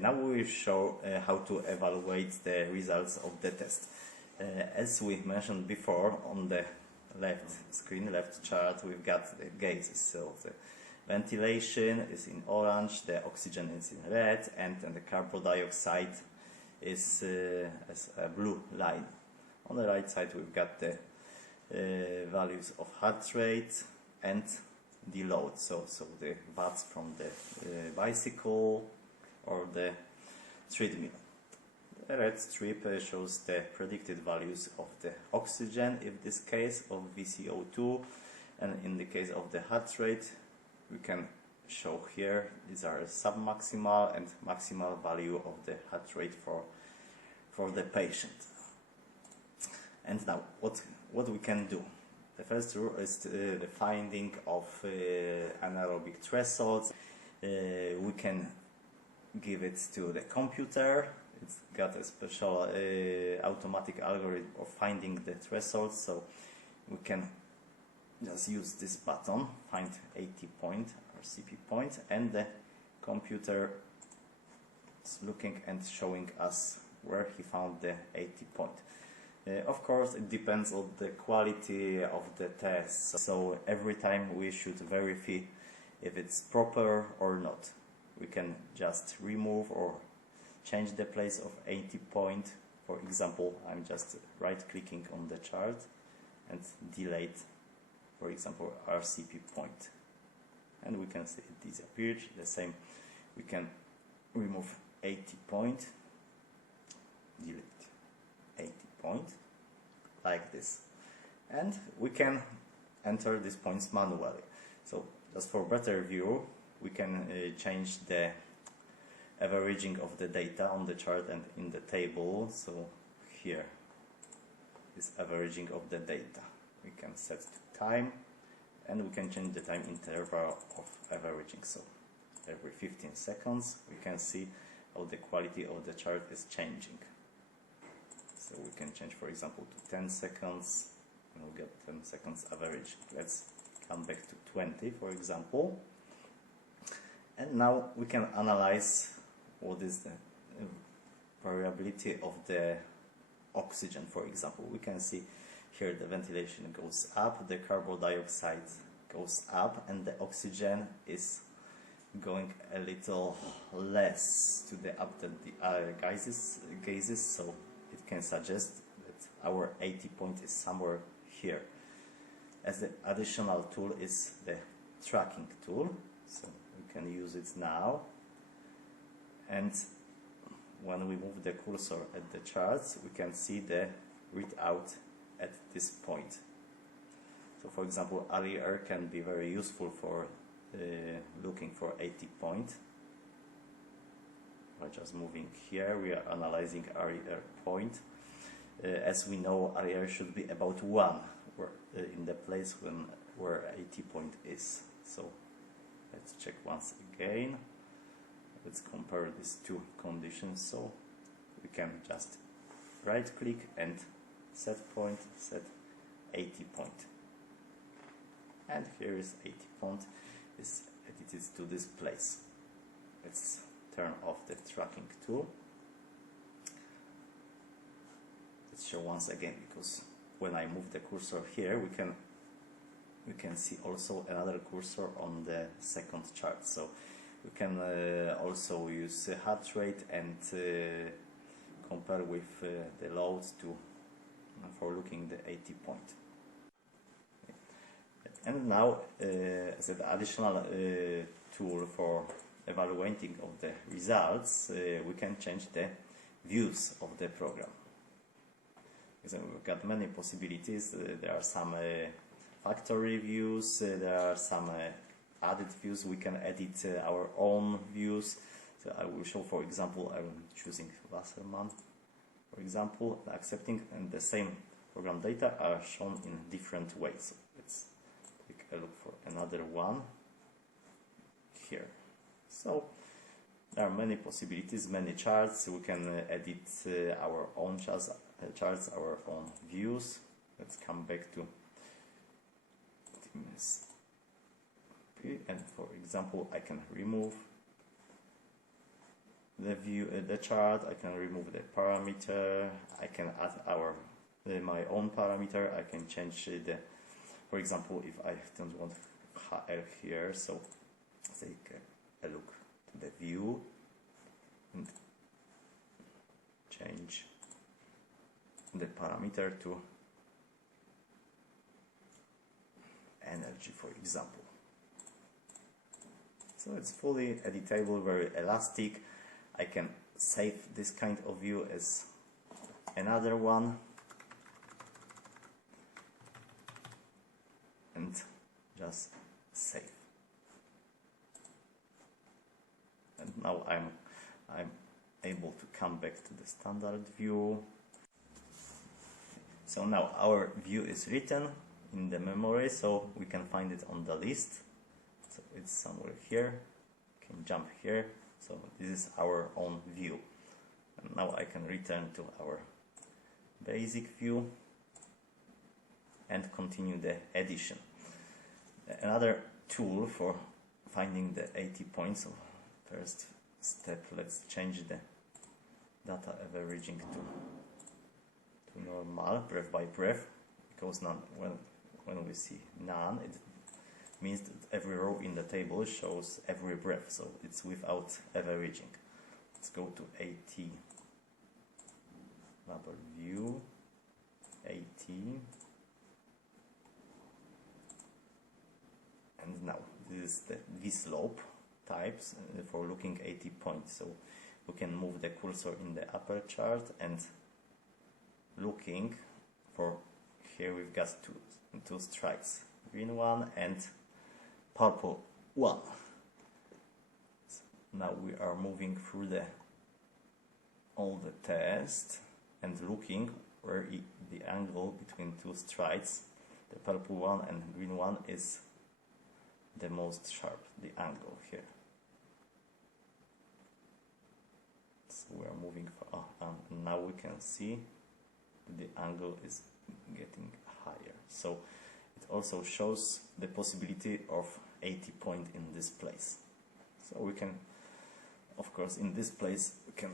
Now we will show how to evaluate the results of the test. As we mentioned before, on the left chart, we've got the gases. So the ventilation is in orange, the oxygen is in red, and the carbon dioxide is as a blue line. On the right side, we've got the values of heart rate and the load, so the watts from the bicycle or the treadmill. The red strip shows the predicted values of the oxygen, in this case of VCO2, and in the case of the heart rate, we can show here these are submaximal and maximal value of the heart rate for the patient. And now, what we can do? The first rule is the finding of anaerobic thresholds. We can give it to the computer. It's got a special automatic algorithm of finding the thresholds, so we can just use this button, find 80 point or CP point, and the computer is looking and showing us where he found the 80 point. Of course, it depends on the quality of the test, so every time we should verify if it's proper or not. We can just remove or change the place of 80 point. For example, I'm just right-clicking on the chart and delete, for example, RCP point. And we can see it disappeared. The same, we can remove 80 point, delete 80 point, like this. And we can enter these points manually. So just for better view, we can change the averaging of the data on the chart and in the table. So here is averaging of the data. We can set to time, and we can change the time interval of averaging. So every 15 seconds we can see how the quality of the chart is changing. So we can change, for example, to 10 seconds, and we'll get 10 seconds average. Let's come back to 20, for example. And now we can analyze what is the variability of the oxygen, for example. We can see here the ventilation goes up, the carbon dioxide goes up, and the oxygen is going a little less to the up than the other gases, so it can suggest that our 80 point is somewhere here. As the additional tool is the tracking tool, so we can use it now, and when we move the cursor at the charts, we can see the readout at this point. So for example, ARIER can be very useful for looking for 80 point. We're just moving here, we are analyzing ARIER point. As we know, ARIER should be about 1 in the place where 80 point is. So let's check once again. Let's compare these two conditions. So we can just right click and set point, set 80 point. And here is 80 point, is edited to this place. Let's turn off the tracking tool. Let's show once again, because when I move the cursor here, we can see also another cursor on the second chart. So we can also use heart rate and compare with the loads for looking the 80 point. And now, as an additional tool for evaluating of the results, we can change the views of the program. So we've got many possibilities. There are some factory views, there are some added views. We can edit our own views. So I will show, for example, I'm choosing Wasserman, for example, accepting, and the same program data are shown in different ways. So let's take a look for another one here. So there are many possibilities, many charts. We can edit our own charts, our own views. Let's come back to MSP, and for example, I can remove the view, the chart. I can remove the parameter. I can add my own parameter. I can change the, for example, if I don't want HR here, so take a look to the view and change the parameter to energy, for example. So it's fully editable, very elastic. I can save this kind of view as another one and just save. And now I'm able to come back to the standard view. So now our view is written in the memory, so we can find it on the list. So it's somewhere here. You can jump here. So this is our own view. And now I can return to our basic view and continue the edition. Another tool for finding the 80 points. So first step, let's change the data averaging to normal, breath by breath, because none, when we see none, it means that every row in the table shows every breath, so it's without averaging. Let's go to 80 label view, 80, and now this is the V-slope types for looking 80 points. So we can move the cursor in the upper chart and looking for, here we've got two stripes, green one and purple one. So now we are moving through all the test and looking where the angle between two stripes, the purple one and green one, is the most sharp, the angle here. So we are moving for, and now we can see the angle is getting higher. So it also shows the possibility of 80 point in this place. So we can, of course, in this place we can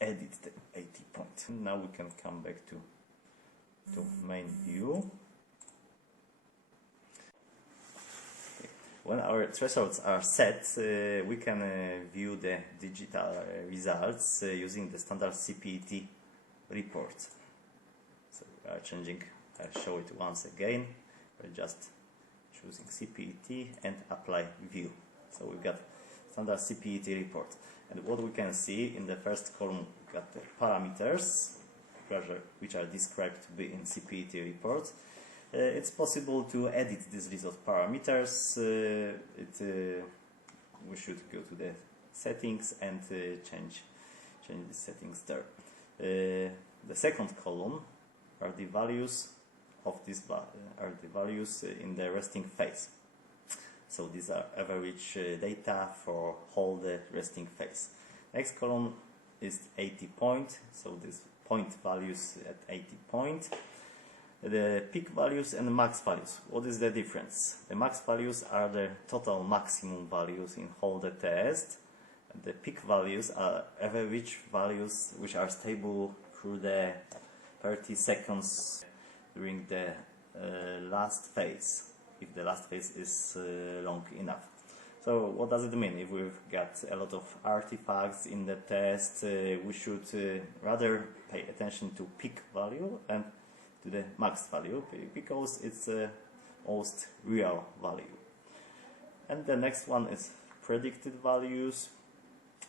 edit the 80 point. Now we can come back to main view. When our thresholds are set, we can view the digital results using the standard CPET report. So we are changing, I'll show it once again. We're just choosing CPET and apply view. So we've got standard CPET report. And what we can see in the first column, we've got the parameters, which are described to be in CPET report. It's possible to edit these result parameters. We should go to the settings and change the settings there. The second column are the values of this are the values in the resting phase. So these are average data for whole the resting phase. Next column is 80 point. So this point values at 80 point. The peak values and max values. What is the difference? The max values are the total maximum values in whole the test. The peak values are average values which are stable through the 30 seconds during the last phase, if the last phase is long enough. So what does it mean? If we've got a lot of artifacts in the test, we should rather pay attention to peak value and to the max value, because it's most real value. And the next one is predicted values.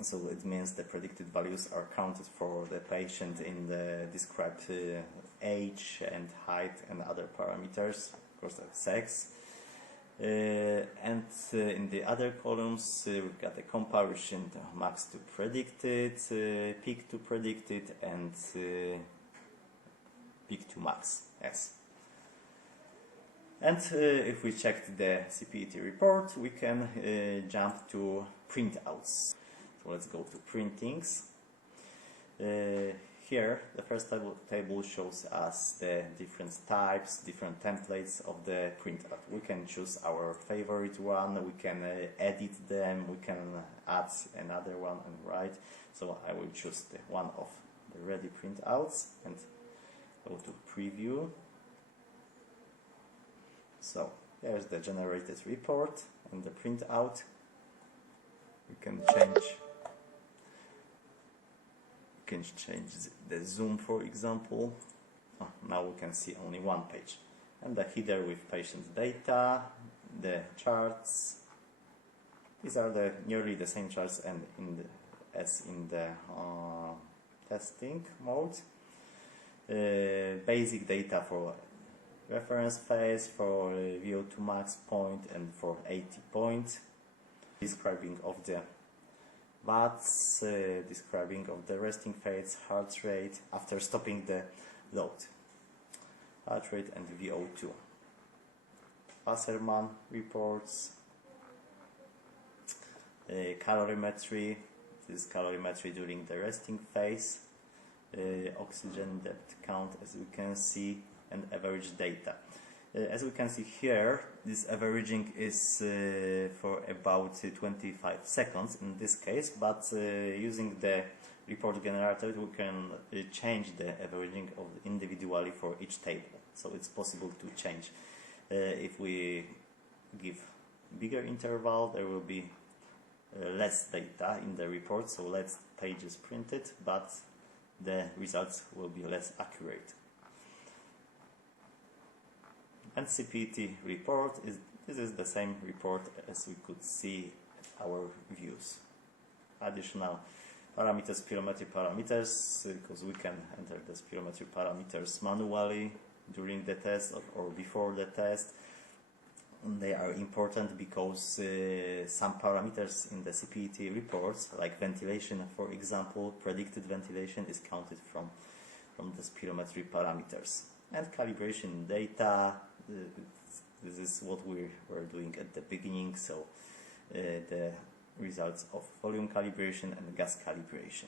So it means the predicted values are counted for the patient in the described age and height and other parameters, of course, like sex. And in the other columns we've got a comparison, the max to predicted, peak to predicted, and peak to max. Yes. And if we check the CPET report, we can jump to printouts. So let's go to printings. Here here the first table shows us the different types, different templates of the printout. We can choose our favorite one, we can edit them, we can add another one and write. So I will choose the one of the ready printouts and go to preview. So there's the generated report and the printout. We can change the zoom, for example. Now we can see only one page, and the header with patient data, the charts. These are nearly the same charts as in the testing mode. Basic data for reference phase, for VO2 max point and for 80 point. Describing of the watts, describing of the resting phase, heart rate after stopping the load, heart rate and VO2. Wassermann reports, calorimetry, this is calorimetry during the resting phase, oxygen depth count, as we can see, and average data. As we can see here, this averaging is for about 25 seconds in this case, but using the report generator we can change the averaging of individually for each table. So it's possible to change. If we give bigger interval, there will be less data in the report, so less pages printed, but the results will be less accurate. And CPT report this is the same report as we could see at our views. Additional parameters, spirometry parameters, because we can enter the spirometry parameters manually during the test or before the test. And they are important because some parameters in the CPT reports, like ventilation, for example, predicted ventilation is counted from the spirometry parameters. And calibration data, this is what we were doing at the beginning, so the results of volume calibration and gas calibration.